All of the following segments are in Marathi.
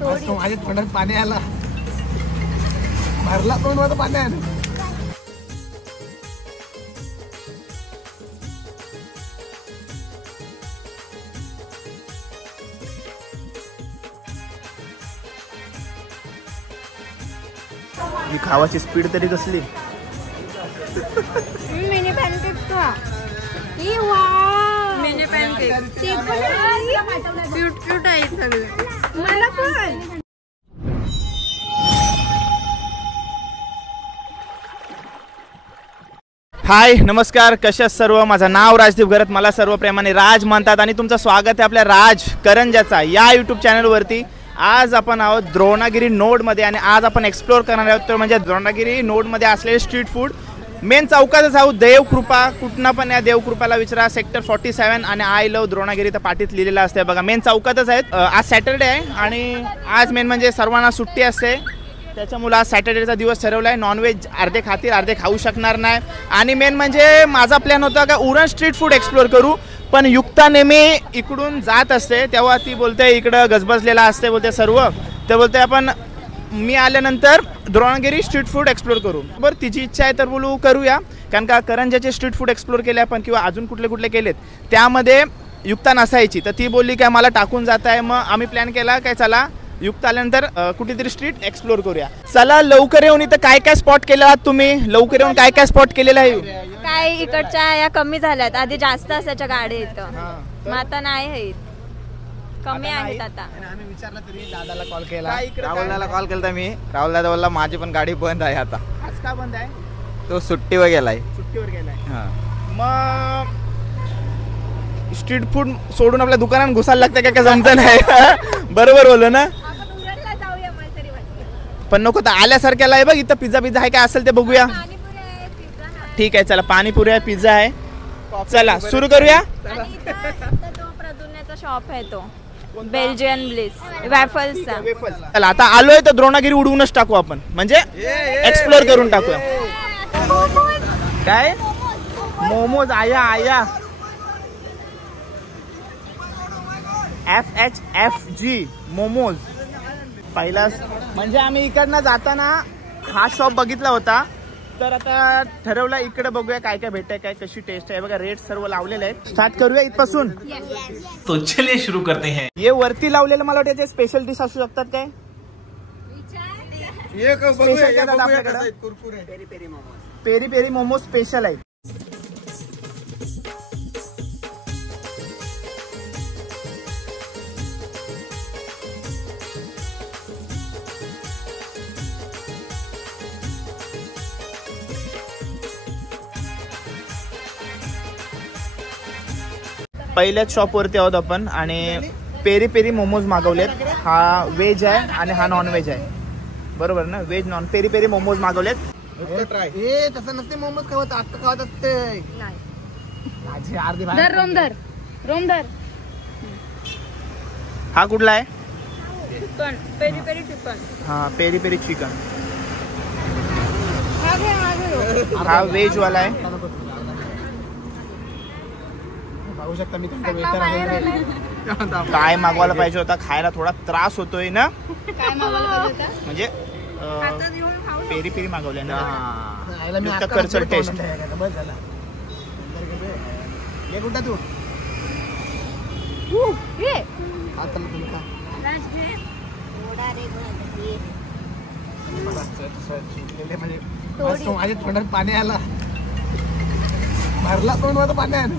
माझ्या तोंडात पाणी आला, भरला तोंड माझं पाणी आलं. ही खावाची स्पीड तरी कसली. मिनी पॅनकेक का मिनी पॅनकेक क्यूट क्यूट आहे सगळे. मला पण. हाय नमस्कार, कशा सर्व. माझं नाव राजदीप घरत, मला सर्व प्रेमाने राज म्हणतात आणि तुमचं स्वागत आहे आपल्या राज करंजाचा या यूट्यूब चॅनलवरती. आज आपण आहोत द्रोणागिरी नोडमध्ये आणि आज आपण एक्सप्लोर करणार आहोत तर म्हणजे द्रोणागिरी नोडमध्ये असलेले स्ट्रीट फूड. मेन चौकातच आहोत. देवकृपा, कुठनं पण या देवकृपाला विचारा. सेक्टर 47 आणि आय लव द्रोणागिरी तर पाठीत लिहिलेलं असते बघा. मेन चौकातच आहेत. आज सॅटर्डे आहे आणि आज मेन म्हणजे सर्वांना सुट्टी असते, त्याच्यामुळे आज सॅटर्डेचा दिवस ठरवला आहे. नॉनव्हेज अर्धे खातील, अर्धे खाऊ शकणार नाही. आणि मेन म्हणजे माझा प्लॅन होता का उरण स्ट्रीट फूड एक्सप्लोर करू, पण युक्ता नेहमी इकडून जात असते तेव्हा ती बोलते इकडं गजबजलेला असते बोलते सर्व, ते बोलते आपण मी आल्यानंतर द्रोणागिरी स्ट्रीट फूड एक्सप्लोर करू. बरं तिची इच्छा आहे तर बोलू करूया, कारण का करंजाचे स्ट्रीट फूड एक्सप्लोर केले आपण किंवा अजून कुठले कुठले केलेत त्यामध्ये युक्ता नसायची, तर ती बोलली काय मला टाकून जात आहे. मग आम्ही प्लॅन केला काय चला युक्त आल्यानंतर कुठेतरी स्ट्रीट एक्सप्लोर करूया. चला लवकर येऊन इथं काय काय स्पॉट केले आहात तुम्ही, लवकर येऊन काय काय स्पॉट केलेलं आहे. काय इकडच्या या कमी झाल्यात, आधी जास्त असायच्या गाड्या इथं, मग आता नाही आहेत, कमी आहेत आता. आम्ही विचारलं तरी दादाला कॉल केला, राहुलदाला कॉल केला मी. राहुल दादा बोलला माझी पण गाडी बंद आहे आता. आज का बंद आहे? तो सुट्टीवर गेलाय. सुट्टीवर गेलाय. मग स्ट्रीट फूड सोडून आपल्या दुकानात घुसायला लागतं काय जमतं नाही. बरोबर बोललो ना. पण नको तर आल्यासारख्याला आहे बघ, इथं पिझ्झा पिझ्झा आहे काय असेल ते बघूया. ठीक आहे चला, पाणीपुरी आहे, पिझ्झा आहे, चला सुरू करूया. प्रदून्याचा शॉप आहे तो बेल्जियन ब्लिस वॅफल्सचा. चला आता आलोय तर द्रोणागिरी उडवूनच टाकू आपण, म्हणजे एक्सप्लोर करून टाकूया. काय मोमोज आया आया FHFG मोमोज. पहिला म्हणजे आम्ही इकडनं जाताना हा शॉप बघितला होता, तर आता ठरवलं इकडे बघूया काय काय भेटतंय, काय कशी टेस्ट आहे बघा. रेट सर्व लावलेले आहेत. स्टार्ट करूया इथपासून. तो चलिए शुरू करते हैं. हे वरती लावलेलं मला वाटतं स्पेशल डिश असू शकतात काय. पेरी पेरी मोमोज स्पेशल आहे. पहिल्याच शॉपवरती आहोत आपण आणि पेरी पेरी मोमोज मागवलेत. हा व्हेज आहे आणि हा नॉन व्हेज आहे, बरोबर ना. Veg non peri peri momos मागवलेत. तसं नसते मोमोज खावत, आता खावत असते. रोमदार हा कुठला आहे? Chicken peri peri chicken. हा पेरी पेरी चिकन. हा व्हेज वाला आहे. पाहू शकता मी तुमचा काय मागवायला पाहिजे होता, खायला थोडा त्रास होतोय ना. म्हणजे पेरी पेरी मागवल्या ना. करचल टेस्ट. बस झाला. ये कुठं तू माझ्या तोंडात पाणी आला, भरला तोंड माझं पाणी आलं.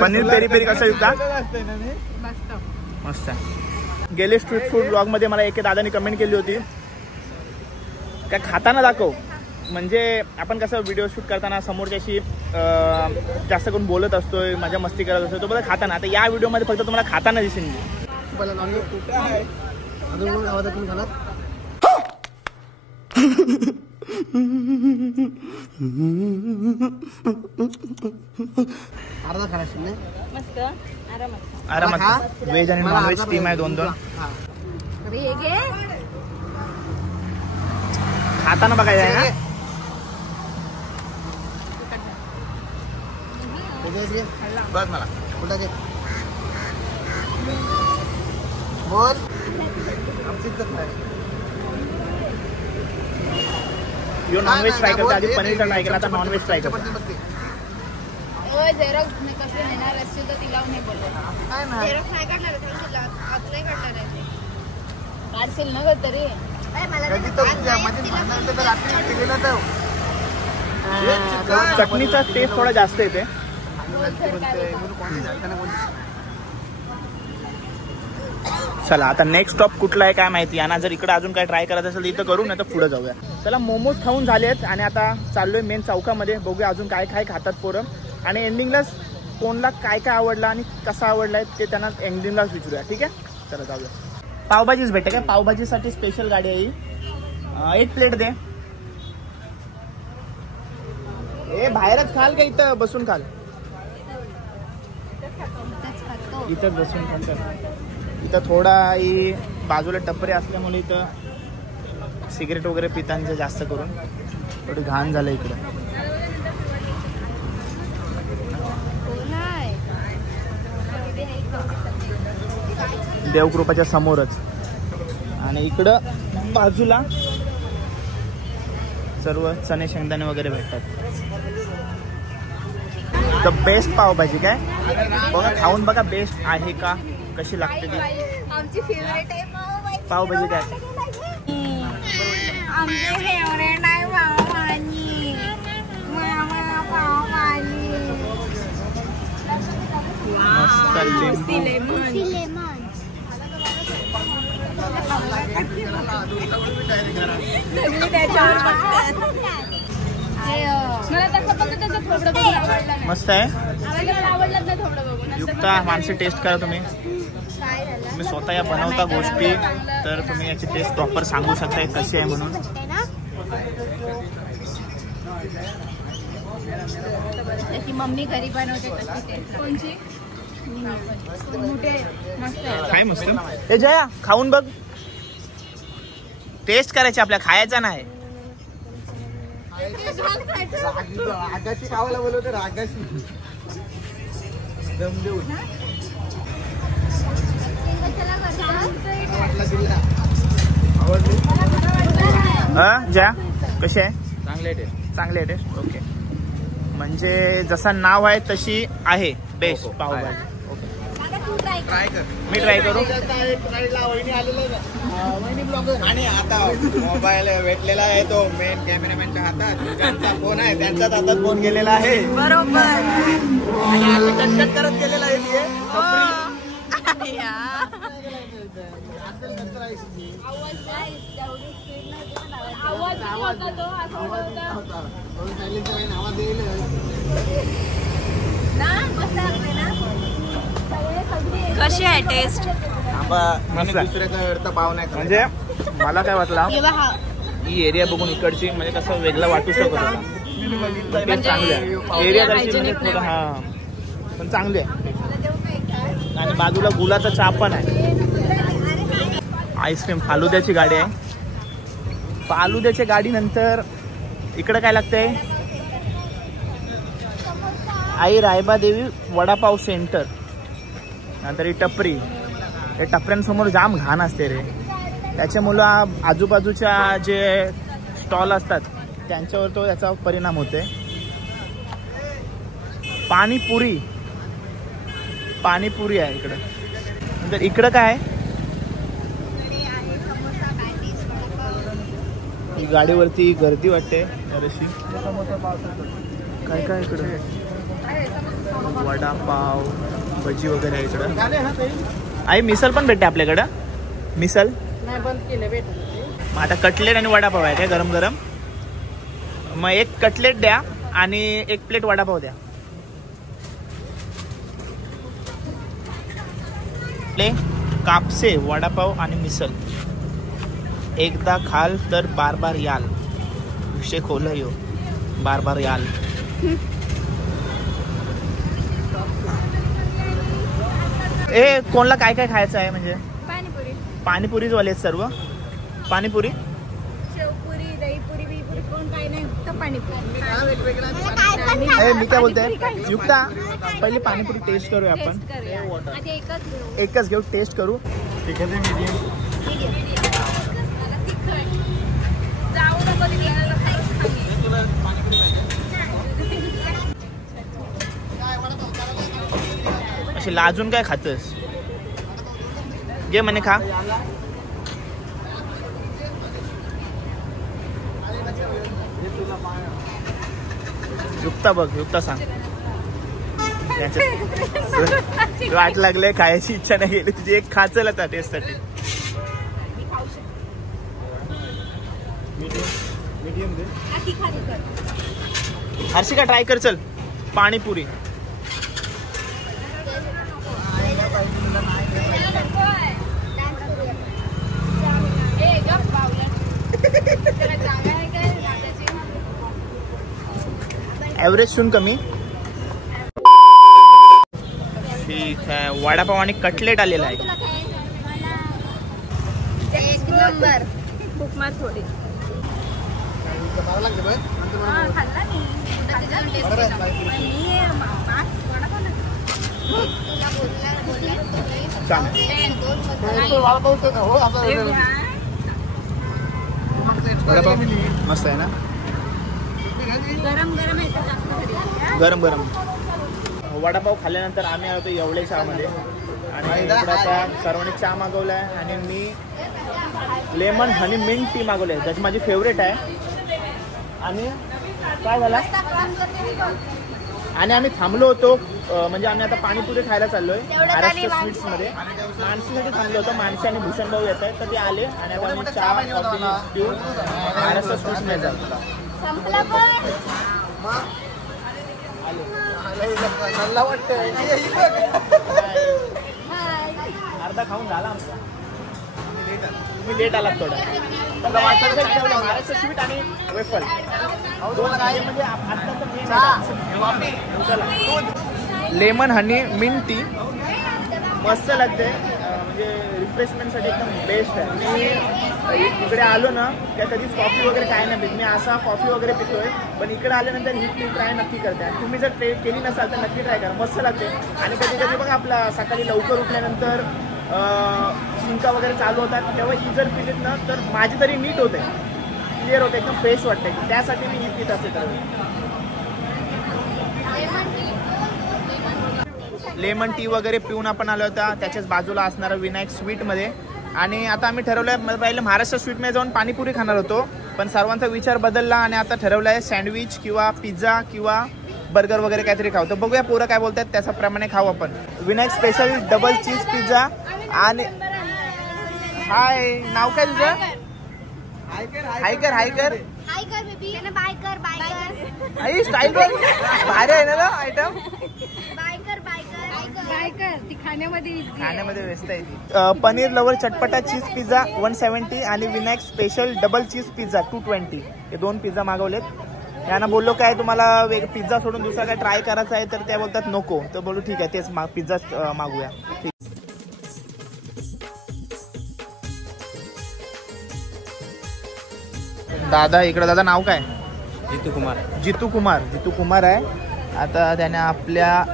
पनीर पेरी पेरी कसं युक्ता? मस्त. गेले स्ट्रीट फूड ब्लॉग मध्ये मला एका दादाने कमेंट केली होती काय खाताना दाखव, म्हणजे आपण कसं व्हिडिओ शूट करताना समोरच्याशी जास्त करून बोलत असतोय, मजा मस्ती करत असतोय, तो बघा खाताना. आता या व्हिडिओ मध्ये फक्त तुम्हाला खाताना दिसेल. अर्धा खायचं नाही मस्त आरामात. आरामात. व्हेज आणि नॉन व्हेज टीम आहे 2-2. खाताना बघायचं आहे ना. बघ मला बोल आमचीच आहे. यो नॉनव्हेज ट्राय करता आधी पनीरचा ट्राय केला आता नॉनव्हेज ट्राय करतो. चटणीचा टेस्ट थोडा जास्त येते. चला आता नेक्स्ट स्टॉप कुठला आहे काय माहिती. यांना जर इकडे अजून काय ट्राय करायचं असेल तर इथं करू, नाही तर पुढे जाऊया. चला मोमोज खाऊन झालेत आणि आता चाललोय मेन चौकामध्ये. बघूया अजून काय काय खातात पोरं आणि एंडिंगलाच कोणला काय काय आवडला आणि कसा आवडलाय ते त्यांना एंडिंगलाच विचारूया. ठीक आहे चला जाऊया. पावभाजीच भेटे काय? पावभाजीसाठी स्पेशल गाडी आहे ही. एक प्लेट दे. ए बाहेरच खाल का इथं बसून खाल? इथं बसून खाल. इथं थोडा ही बाजूला टपरे असल्यामुळे इथं सिगरेट वगैरे पितांचं जास्त करून थोडी घाण झालं इकडं. देवकृपाच्या समोरच आणि इकडं बाजूला सर्व चणे शेंगदाणे वगैरे भेटतात. द बेस्ट पावभाजी काय बघा, खाऊन बघा बेस्ट आहे का, कशी लागते ती. आमची फेवरेट आहे पावभाजी काय आमचे फेवरेट आहे पावभाजी. मस्त मस्त आहे. युक्ता माणसे टेस्ट करा तुम्ही स्वतः या बनवता गोष्टी तर तुम्ही याची टेस्ट प्रॉपर सांगू शकताय कशी आहे म्हणून. मम्मी घरी बनवते कोणची काय मस्त. हे जया खाऊन बघ, टेस्ट करायची आपल्या, खायचा नाही. रागाची खावायला बोलवते रागाची दम देऊन. जया कशी आहे? चांगले टेस्ट. चांगली आहे टेस्ट. ओके म्हणजे जसं नाव आहे तशी आहे बेस्ट पावभाजी. ट्राय कर. मी ट्राय करू. आणि आता मोबाईल भेटलेला आहे तो मेन कॅमेरामॅनच्या हातात, ज्यांचा फोन आहे त्यांच्याच हातात फोन गेलेला आहे. बरोबर. आणि आता कटकट करत गेलेला आहे. कशी आहे टेस्ट? दुसऱ्याचा पाव नाही म्हणजे मला काय वाटलं ही एरिया बघून इकडची म्हणजे कसं वेगळं वाटू शकत होता. चांगली आहे एरिया म्हणजे थोडं हा पण चांगली आहे. आणि बाजूला गुलाचा चहा पण आहे. आईस्क्रीम फालुद्याची गाडी आहे. फालुद्याच्या गाडी नंतर इकडं काय लागतंय? आई रायबादेवी वडापाव सेंटर. नंतर ही टपरी. त्या टपऱ्यांसमोर जाम घाण असते रे, त्याच्यामुळं आजूबाजूच्या जे स्टॉल असतात त्यांच्यावर तो याचा परिणाम होते. पाणीपुरी पाणीपुरी आहे इकडं. नंतर इकडं काय गाडीवरती गर्दी वाटते जराशी. काय काय इकडं वडापाव भजी वगैरे आहे इकडं. आई मिसल पण भेटते आपल्याकडं. मिसल मग आता कटलेट आणि वडापाव आहे काय गरम गरम. मग एक कटलेट द्या आणि एक प्लेट वडापाव द्या. प्ले कापसे वडापाव आणि मिसल. एकदा खाल तर बार बार याल. विषय खोल यो बार बार याल. ए कोणला काय काय खायचं आहे म्हणजे? पाणीपुरी. पाणीपुरीच वाले सर्व. पाणीपुरी शेवपुरी दहीपुरी बिपुरी कोण काही नाही फक्त पाणीपुरी. मी काय बोलते युक्ता पहिले पाणीपुरी टेस्ट करूया आपण. एकच घेऊ टेस्ट करू. अशी लाजून काय खातस? घे म्हणे खा. युक्ता बघ, युक्ता सांग. वाट लागले, खायची इच्छा नाही गेली तुझी. एक खा चल आता टेस्ट साठी. हर्षिका ट्राय कर चल. पाणीपुरी. ॲव्हरेज शून कमी. ठीक आहे. वडापाव आणि कटलेट आलेला आहे. एक नंबर. उपमा थोडी. मस्त आहे ना. गरम गरम वडापाव खाल्ल्यानंतर आम्ही आलो एवढे चहामध्ये आणि आता सर्वांनी चहा मागवला आहे आणि मी लेमन हनी मिंट टी मागवली आहे, त्याची माझी फेवरेट आहे. आणि काय झाला आणि आम्ही थांबलो होतो म्हणजे आम्ही आता पाणीपुरी खायला चाललोय महाराष्ट्र स्वीट्समध्ये. मानसीमध्ये थांबलो होतो. मानसी आणि भूषण भाऊ येत आहेत तर ते आले आणि आता आम्ही चहा कॉफी पिऊन महाराष्ट्र स्वीट्समध्ये जातो. अर्धा खाऊन झाला आमचा. तुम्ही लेट आलात थोडं. महाराष्ट्र स्वीट आणि waffle lemon honey mint tea मस्त लागते. म्हणजे रिफ्रेशमेंटसाठी एकदम बेस्ट आहे. मी इकडे आलो ना त्या कधीच कॉफी वगैरे काय नाही पित. मी असा कॉफी वगैरे पितोय पण इकडे आल्यानंतर ही टी ट्राय नक्की करते. आणि तुम्ही जर केली नसाल तर नक्की ट्राय करा, मस्त लागते. आणि कधी कधी बघा आपला सकाळी लवकर उठल्यानंतर शिंका वगैरे चालू होतात तेव्हा ही जर पिलीत ना तर माझी तरी नीट होते, क्लिअर होते, एकदम फ्रेश वाटते. त्यासाठी मी ही पित असते. तर लेमन टी वगैरे पिऊन आपण आलो होता त्याच्याच बाजूला असणारा विनायक स्वीटमध्ये. आणि आता आम्ही ठरवलं पहिले महाराष्ट्र स्वीटमध्ये जाऊन पाणीपुरी खाणार होतो पण सर्वांचा विचार बदलला आणि आता ठरवलं आहे सँडविच किंवा पिझ्झा किंवा बर्गर वगैरे काहीतरी खाऊ. तर बघूया पोरं काय बोलतात त्याच्याप्रमाणे खाऊ आपण. Vinayak special double cheese pizza. आणि हाय, नाव काय तुझं? हायकर. हायकर आई स्टाईल भारी आहे ना आयटम. खाण्यामध्ये व्यस्त आहे ती. पनीर लवर चटपटा चीज पिझ्झा 170 आणि Vinayak special double cheese pizza 220 हे 2 पिझ्झा मागवलेत. यांना बोललो काय तुम्हाला पिझ्झा सोडून दुसरा काय ट्राय करायचा आहे तर त्या बोलतात नको. तर बोलू ठीक आहे तेच पिझ्झा मागूया. दादा इकडे. दादा नाव काय? जितू कुमार आहे. आता त्याने आपल्या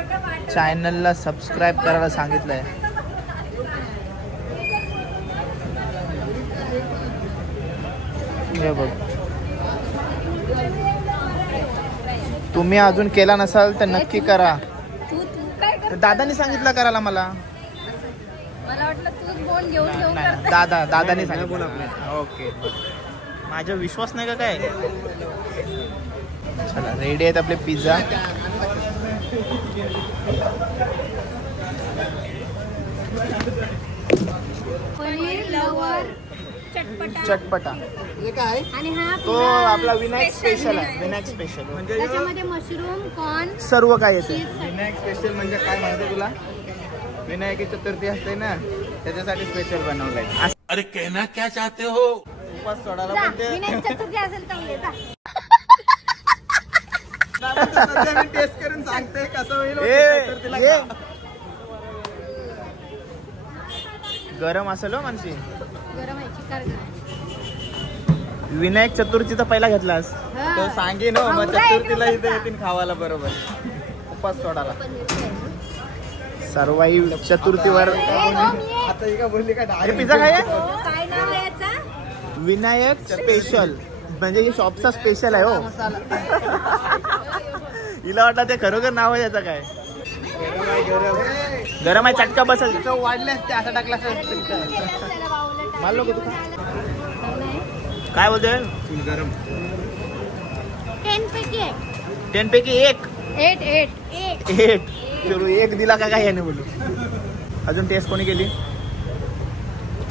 चॅनलला सबस्क्राईब करायला सांगितलंय. हे बघ, तुम्ही अजून केला नसाल तर नक्की करा. दादानी सांगितलं करायला मला वाटलं तूच फोन घेऊन दादानी सांगितलं. ओके, माझा विश्वास नाही का काय. चला रेडी आहेत आपले पिझ्झा. चटपटा आणि हा तो आपला विनायक स्पेशल आहे. विनायक स्पेशल म्हणजे त्याच्यामध्ये मशरूम कॉर्न सर्व काय येते. विनायक स्पेशल म्हणजे काय माहिती तुला? विनायकी चतुर्थी असते ना त्याच्यासाठी स्पेशल बनवलंय. अरे कहना क्या चाहते हो? उपास सोडायला पण ते विनायक चतुर्थी असेल तर टेस्ट करून सांगते कसं होईल. गरम असेल हो मानसी. गरम आहे चिकार. विनायक चतुर्थीचा पहिला घेतलास तो सांगेन हो, मग चतुर्थीला इथे येतील खावाला बरोबर उपास सोडायला. सर्वाई चतुर्थीवर बोलली का पिझ्झा काय आहे? काय नाव आहे याचा? विनायक स्पेशल, म्हणजे हे शॉपचा स्पेशल आहे हो. हिला वाटलं ते खरोखर नाव आहे याचं काय. गरम आहे, चटका बसल. वाढले असते असं टाकला मारलो का तू? काय बोलतोय? गरम 10 पैकी 1. 8 एक दिला का काय याने बोलू. अजून टेस्ट कोणी केली?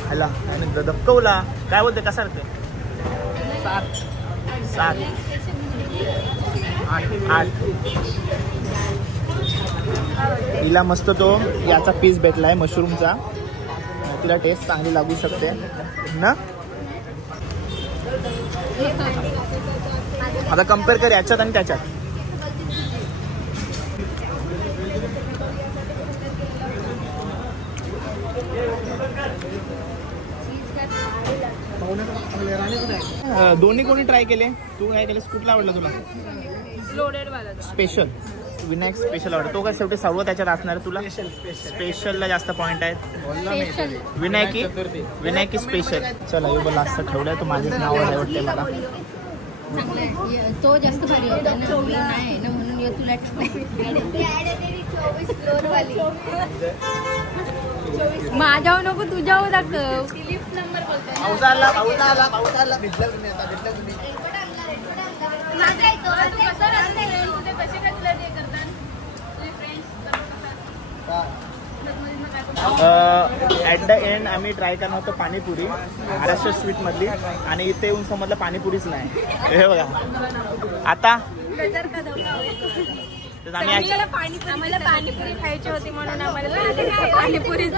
हला दबकवला. काय बोलते कसा रे? 7 8. तिला मस्त तो याचा पीस भेटलाय मशरूमचा. तिला टेस्ट चांगली लागू शकते ना. आता कम्पेअर कर याच्यात आणि त्याच्यात. दोन्ही कोणी ट्राय केले? तू काय केलेस? कुठला आवडला तुला? लोडेड वाला स्पेशल. विनायक स्पेशल आवडतो. तो काय शेवटी सर्व त्याच्यात असणार. तुला स्पेशलला जास्त पॉइंट आहेत. विनायकी स्पेशल. चला यो बोला असं ठेवलंय. तो माझेच नाव आहे वाटते मला. तो जास्त भारी होता ना, नाही ना म्हणून यो तुला माझ्यावर नको तुझ्यावर दाखव. पाऊस आला. भेटला तुम्ही आता. भेटला तुम्ही. ॲट द एंड आम्ही ट्राय करणार होतो पाणीपुरी, महाराष्ट्र स्वीट मधली. आणि इथे येऊन समजलं पाणीपुरीच नाही. हे बघा आता आम्हाला पाणीपुरी खायची होती म्हणून आम्हाला पाणीपुरी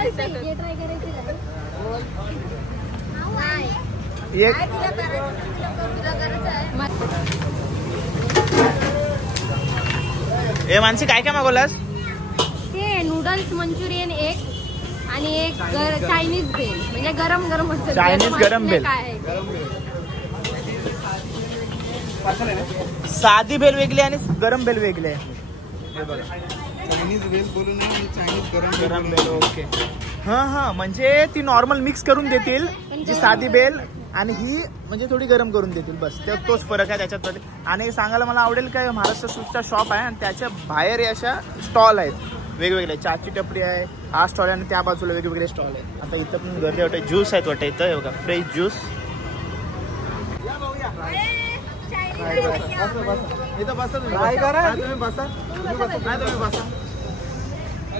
हे मानसी काय काय मागवलास? ते नूडल्स मंचुरियन एक आणि एक चायनीज भेल, म्हणजे गरम गरम असेल. चायनीज गरम भेल. साधी भेल वेगळी आणि गरम भेल वेगळी आहे. चायनीज वेल बोलू नये, चायनीज गरम भेल. ओके. हा म्हणजे ती नॉर्मल मिक्स करून देतील जी साधी भेल, आणि ही म्हणजे थोडी गरम करून देतील. बस तोच फरक आहे त्याच्यात. आणि सांगायला मला आवडेल काय, महाराष्ट्र स्वीटचा शॉप आहे आणि त्याच्या बाहेर अशा स्टॉल आहेत वेगवेगळे. चाची टपरी आहे, हा स्टॉल आहे, आणि त्या बाजूला वेगवेगळे स्टॉल आहेत. आता इथं पण गर्दी वाटते. ज्यूस आहेत वाटतं इथं. बघा फ्रेश ज्यूस.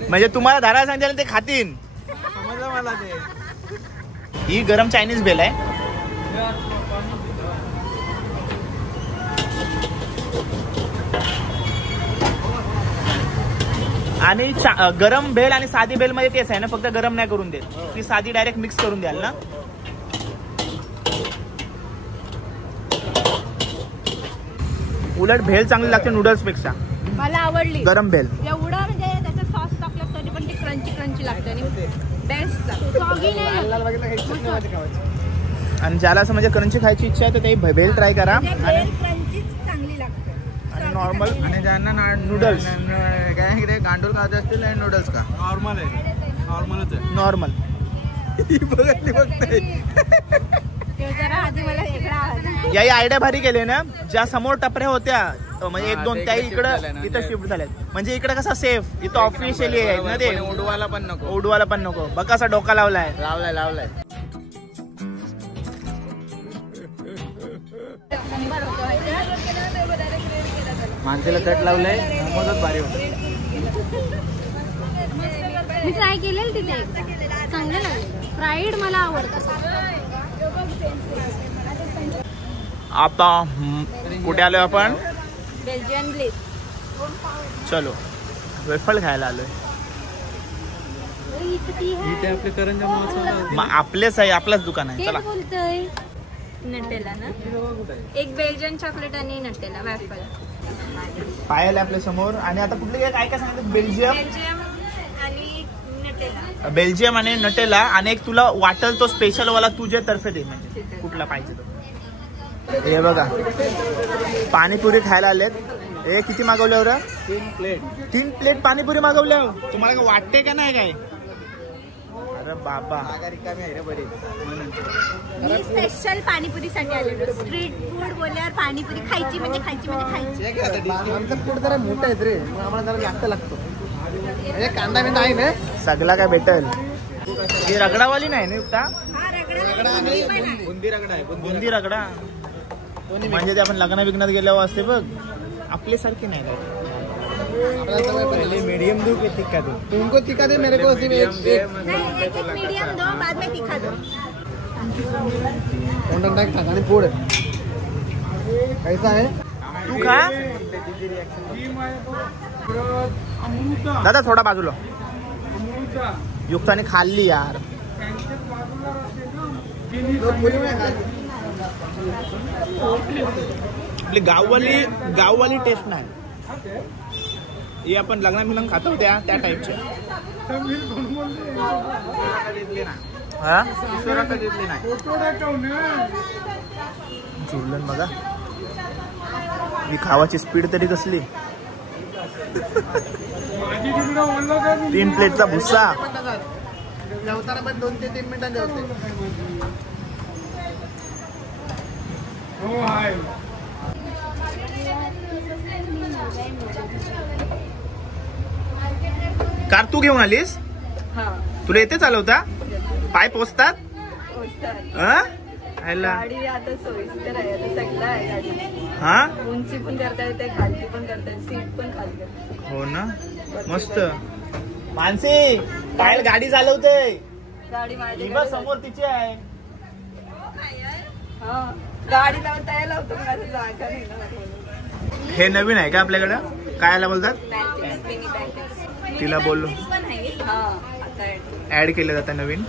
म्हणजे तुम्हाला धारा सांगितलं ते खातीन. समजलं मला ते. ही गरम चायनीज भेल आहे. आणि गरम भेल आणि साधी भेल मध्ये तेच आहे ना, फक्त गरम नाही करून देत. ती साधी डायरेक्ट मिक्स करून द्याल ना. उलट भेल चांगली लागते नूडल्स पेक्षा. मला आवडली गरम भेल. एवढं म्हणजे त्याच्यात सॉस टाकलं तरी पण ती क्रंची लागते आणि बेस्ट. आणि ज्याला असं म्हणजे क्रंची खायची इच्छा आहे तर ते भेल ट्राय करा. आणि चांगली लागते. आणि नॉर्मल आणि ज्यांना नूडल्स काय गांडूल खात असतील आणि नूडल्स का नॉर्मल आहे. नॉर्मलच आहे. नॉर्मल. बघतली बघताय. याही आयडिया भारी केले ना. ज्या समोर टपऱ्या होत्या म्हणजे 1-2 त्या इथं शिफ्ट झाल्यात. म्हणजे इकडे कसं सेफ, इथं ऑफिशियली आहे ना ते. उडवायला पण नको. बघ कसा डोका लावलाय. माणसाला कट लावलंय. मोमोजच भारी होतं. मी ट्राय केलेलं तिथे, चांगलं लागलं. फ्राईड मला आवडतं. आता कुठे आलोय आपण? Belgian bliss. चलो वेफल खायला आलोय. आपले करंजा आपलेच आहे, आपलंच दुकान आहे. चला. बोलतोय नटेला ना. एक बेल्जियन चॉकलेट आणि नटेला वेफल पाहायला आपल्या समोर. आणि आता कुठले काय काय सांगितलं? बेल्जियम आणि नटेला. बेल्जियम आणि नटेला. आणि एक तुला वाटेल तो स्पेशल वाला तुझ्या तर्फे दे, म्हणजे कुठला पाहिजे तो. हे बघा पाणीपुरी खायला आलेत. हे किती मागवल्यावर? 3 प्लेट पाणीपुरी मागवल्या. तुम्हाला काय वाटते का नाही काय? अरे बाबा जागा रिकामी आहे रे बरी म्हणून. मी स्पेशल पाणीपुरीसाठी आलेलो. स्ट्रीट फूड बोलल्यावर पाणीपुरी खायची म्हणजे खायची म्हणजे खायची. हे घे आता डिश. आमचं फूड जरा मोठं आहे रे, मग आम्हाला जरा जास्त लागतो. म्हणजे कांदा बिंदा आहे ना, सगळा काय भेटल. ही रगडावाली नाही ना युक्ता. बुंदी रगडा आहे बुंदी रगडा म्हणजे ते आपण लग्न बिग्नात गेल्यावर असते बघ, आपले सारखी नाही काय. पहले मीडियम दो के तीखा दो. तुमको तीखा दे, मेरे को सिर्फ एक मीडियम दो, बाद में तीखा दो. कॉन्टॅक्ट टाक आणि फोड. कैसा है तू खा दादा, थोडा बाजूला. युक्ताने खाल्ली यार. आपली गाववाली टेस्ट नाही. हे आपण लग्न मिलन खातो त्या टाईपचे. हा जुळलं बघा. ही खावाची स्पीड तरी कसली. 3 प्लेटचा भुस्सा. जेवताना पण 2 ते 3 मिनिटांनी जेवते. कार तू घेऊन आलीस. तुला येते चालवता. पाय पोचतात. गाडी आता सोयीस्कर आहे, आता सगळं आहे गाडी. हा उंची पण करता येते, खालती पण करता येते, सीट पण खाली. हो ना, मस्त. मानसी पायल गाडी चालवते. गाडी ही माझी बघ समोर तिची आहे. गाडी लावून तयार लावतो, माझं जागा नाही ना. हे नवीन आहे का आपल्याकडं. काय याला बोलतात. Pancakes, mini pancakes. तिला बोललो पण आहे. हा आता ऍड केलं जातं नवीन.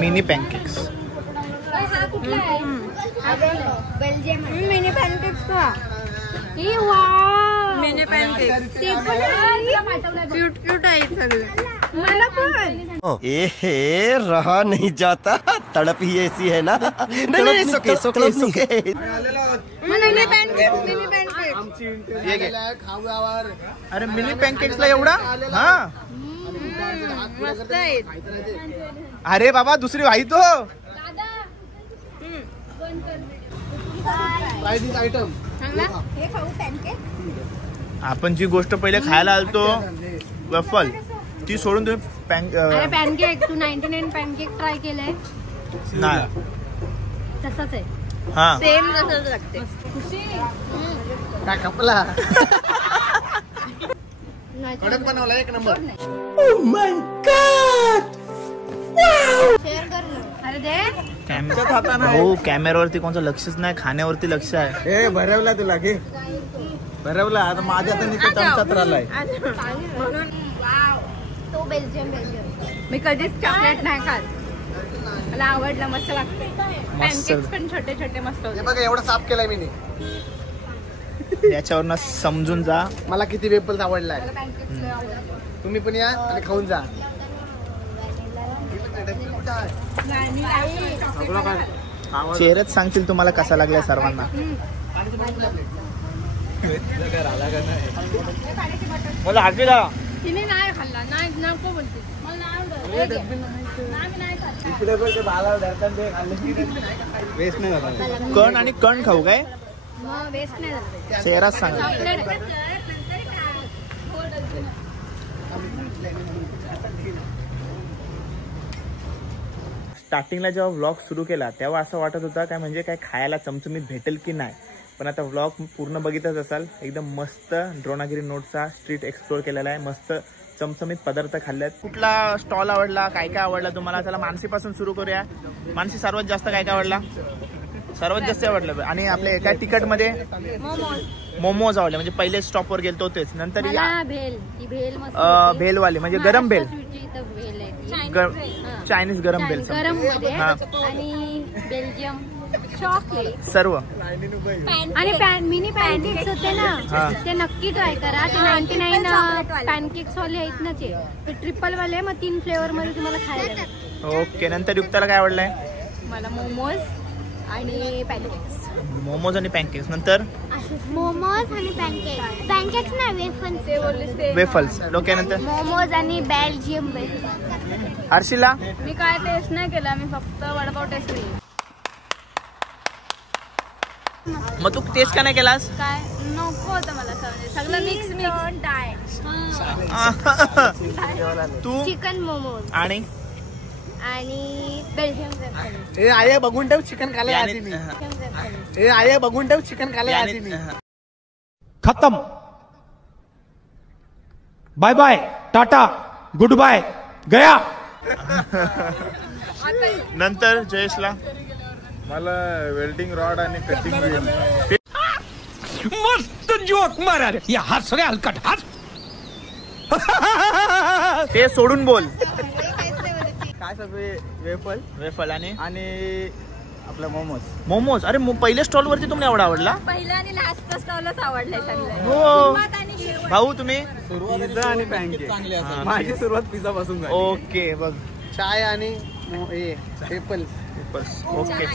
Mini pancakes. हा कुठला आहे. बेल्जियम. मिनी पॅनकेक्स का. मिनी पॅनकेक्स ते पण क्यूट क्यूट आहे सगळे. मला पण ए रहा नहीं जाता, तड़प ही ऐसी है ना. नहीं सुके सुके सुके. Mini pancakes, mini pancakes. खाऊयावर. अरे मिनी पॅनकेक्सला एवढा. हा मस्त आहे. अरे बाबा दुसरी वाही तो. ट्राय दिस आयटम. हे खाऊ पॅनकेक. आपण जी गोष्ट पहिले खायला आलतो वफल, ती सोडून तुम्ही अरे पॅनकेक, तू 99 पॅनकेक ट्राय केलंय. नाही. तसंच आहे. हा सेम तसंच लागते. काय खपला. नाही, कडक बनवला एक नंबर. शेअर कर ना. अरे दे. हो कॅमेरावरती कोणतं लक्षच नाही, खाण्यावरती लक्ष आहे. हे भरवला तुला घे. भरवला आता माझ्या तर नुसतं चमचात राहिलाय. म्हणून तो बेल्जियम. मी कधीच चॉकलेट नाही खात. मला आवडलं, मस्त लागते. पॅनकेक्स पण छोटे छोटे मस्त हे होते. बघा एवढं साफ केलाय मी. याच्यावरनं समजून जा मला किती वेफल्स आवडलाय. तुम्ही पण या आणि खाऊन जा. चेहरेच सांगतील तुम्हाला कसा लागलाय सर्वांना. मला हाती का तिने नाही खाल्ला. नाही नको बोलते. मला नाही आवडत. नाही खाल्लं. वेस्ट नाही झाला. कण आणि कण खाऊ काय. मग वेस्ट नाही झालं. चेहराच सांगा. चॉकलेट. स्टार्टिंगला जेव्हा व्लॉग सुरू केला तेव्हा असं वाटत होतं काय म्हणजे काय खायला चमचमीत भेटेल की नाही, पण आता व्लॉग पूर्ण बघितच असाल. एकदम मस्त द्रोणागिरी नोडचा स्ट्रीट एक्सप्लोर केलेला आहे. मस्त चमचमीत पदार्थ खाल्ले आहेत. कुठला स्टॉल आवडला, काय काय आवडला तुम्हाला. चला मानसीपासून सुरू करूया. मानसी सर्वात जास्त काय काय आवडला. सर्वात जास्त आवडलं. आणि आपल्या एका तिकट मध्ये मोमोज आवडले, म्हणजे पहिले स्टॉपवर गेलतो तेच. नंतर भेलवाले म्हणजे गरम भेल, भेल आहे. चायनीज गरम भेल. गरम मध्ये हा आणि बेल्जियम चॉकलेट सर्व आणि मिनी पॅनकेक्स होते ना ते नक्की ट्राय करा. ते 99 पॅनकेक्स वाले आहेत ना ते ट्रिपल वाले, मग 3 फ्लेवर मध्ये तुम्हाला खायला भेटतील. ओके. नंतर युक्ताला काय आवडलंय? मला मोमोज आणि पॅनकेक्स. मोमोज आणि पॅनकेक्स. नंतर मोमोज आणि पॅनकेक्स ना वेफल्स ते बोललीस ते वेफल्स. ओके. नंतर मोमोज आणि बेल्जियम वेफल्स. हर्षिला? मी काय टेस्ट नाही केला, मी फक्त वडापाव टेस्ट केली. मग तू टेस्ट का नाही केलास? काय नको होतं मला सगळं मिक्स तू? चिकन मोमोज आणि बेल्जियम वेफल्स. आय बघून ठेव चिकन खायला आधी मी. आय बघून ठेव चिकन खायला आधी मी. खत्म. Bye bye, tata, goodbye, गया. नंतर जयेशला? मला वेल्डिंग रॉड आणि कटिंग व्हील. मस्त जोक मारा रे. या हस रे हलकट हस. ते सोडून बोल. काय सगळे वेफल वेफल आणि आपलं मोमोज. मोमोज. अरे पहिल्या स्टॉल वरती तुम्हाला एवढा आवडला? पहिला आणि लास्ट स्टॉलच आवडलाय सगळं. हो. भाऊ तुम्ही? पिझ्झा आणि पॅनकेक. माझी सुरुवात पिझ्झा पासून झाली. ओके. बघ, चाय आणि एपल. ओके.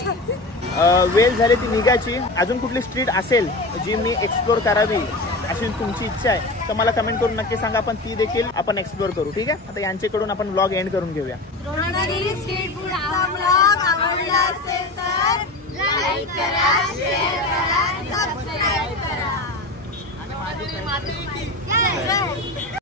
वेळ झाली ती निघायची. अजून कुठली स्ट्रीट असेल जी मी एक्सप्लोर करावी अशी तुमची इच्छा आहे तर मला कमेंट करून नक्की सांगा. आपण ती देखील आपण एक्सप्लोर करू. ठीक आहे. आता यांच्याकडून आपण व्लॉग एंड करून घेऊया. द्रोणागिरी स्ट्रीट फूड आवडला असेल तर लाईक करा, शेअर करा, सबस्क्राईब करा.